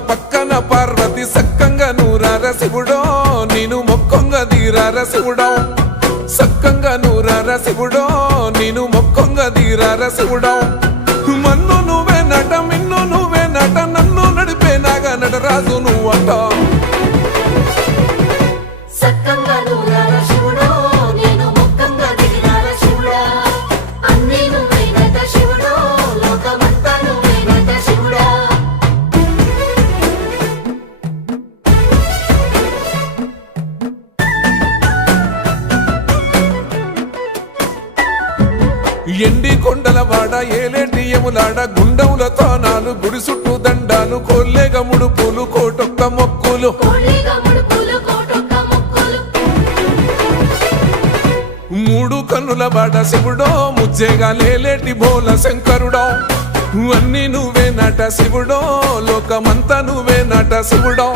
పక్కన పార్వతి సక్కంగా నూరార శివుడో నేను మొక్కొంగ దీరార శివుడో సక్కంగా నూరార శివుడో నేను మొక్కొంగ దీరార శివుడో మన్ను నువ్వే నట మిన్ను నువ్వే నట నన్ను నడిపే నాగా నటరాజు నువ్వంట ఎండి కొండల వాడ ఏలేటి యములాడ గుండములతో నాలు గుడి చుట్టూ దండాలు కోల్లేగ ముడుపులు కోటొక్క మొక్కులు మూడు కన్నుల వాడ శివుడో ముజ్జేగా లేలేటి బోల శంకరుడో అన్ని నువ్వే నట శివుడో లోకమంతా నువ్వే నట శివుడో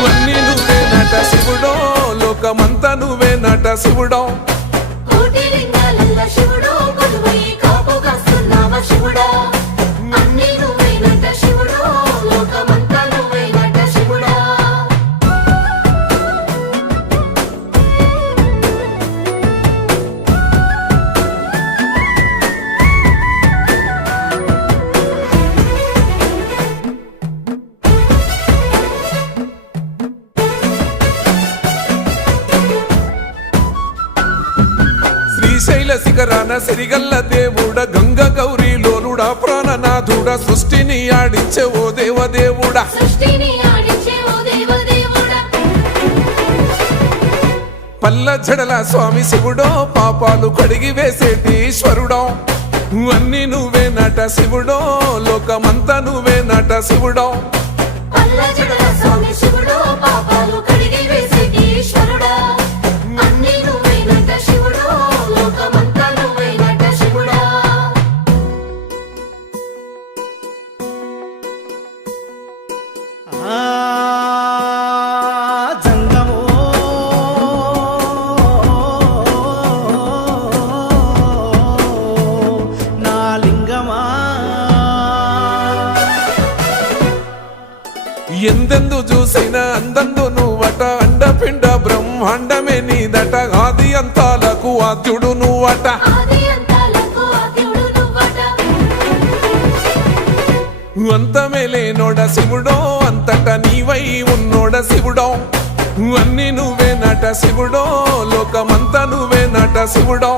అన్ని నువ్వే నట శివుడో లోకమంతా నువ్వే నట శివుడో శ్రీశైల శిఖరాన సిరిగల్ల దేవుడ గంగ గౌరీ లోలుడా ప్రాణనాథుడ సృష్టిని ఆడించే ఓ దేవదేవుడా పల్ల జడల స్వామి శివుడో పాపాలు కడిగి వేసేటి ఈశ్వరుడో అన్ని నువ్వే నట శివుడో లోకమంతా నువ్వే నట శివుడో ఎందెందు చూసినా అందందు నువ్వట అండపిండ బ్రహ్మాండమే నీదట ఆది అంతాలకు ఆద్యుడు నువ్వట అంతమే లేనోడ శివుడో అంతట నీవై ఉన్నోడ శివుడో అన్ని నువ్వే నట శివుడో లోకమంతా నువ్వే నట శివుడో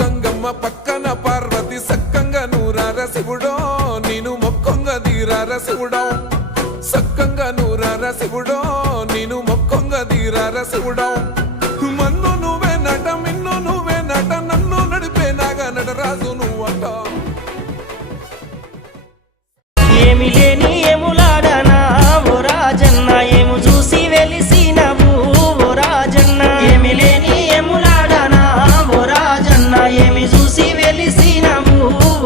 గంగమ్మ పక్కన పార్వతి సక్కంగా నూరార శివుడో నేను మొక్కొంగ దీరార శివుడో సక్కంగా నూరార శివుడో నేను మొక్కొంగ దీరార శివుడో మన్ను నువ్వే నట మిన్ను నువ్వే నట నన్ను నడిపే నాగా నటరాజు నువ్వంట ఏమి లేని ఏములాడనా ఓ రాజన్న ఏము చూసి వెలిసినవు ఓ రాజన్న ఏమి లేని ఏములాడనా ఓ రాజన్న ఏమి చూసి వెలిసినవు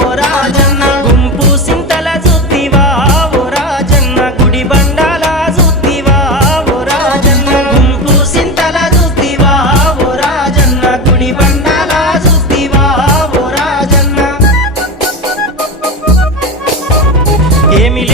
ఓ రాజన్న గుంపు సింతల చూద్దివా ఓ రాజన్న గుడి బండాల చూద్దివా ఓ రాజన్న గుంపు సింతల చూద్దివా ఓ రాజన్న గుడి బండాల చూద్దివా ఓ రాజన్న ఏమి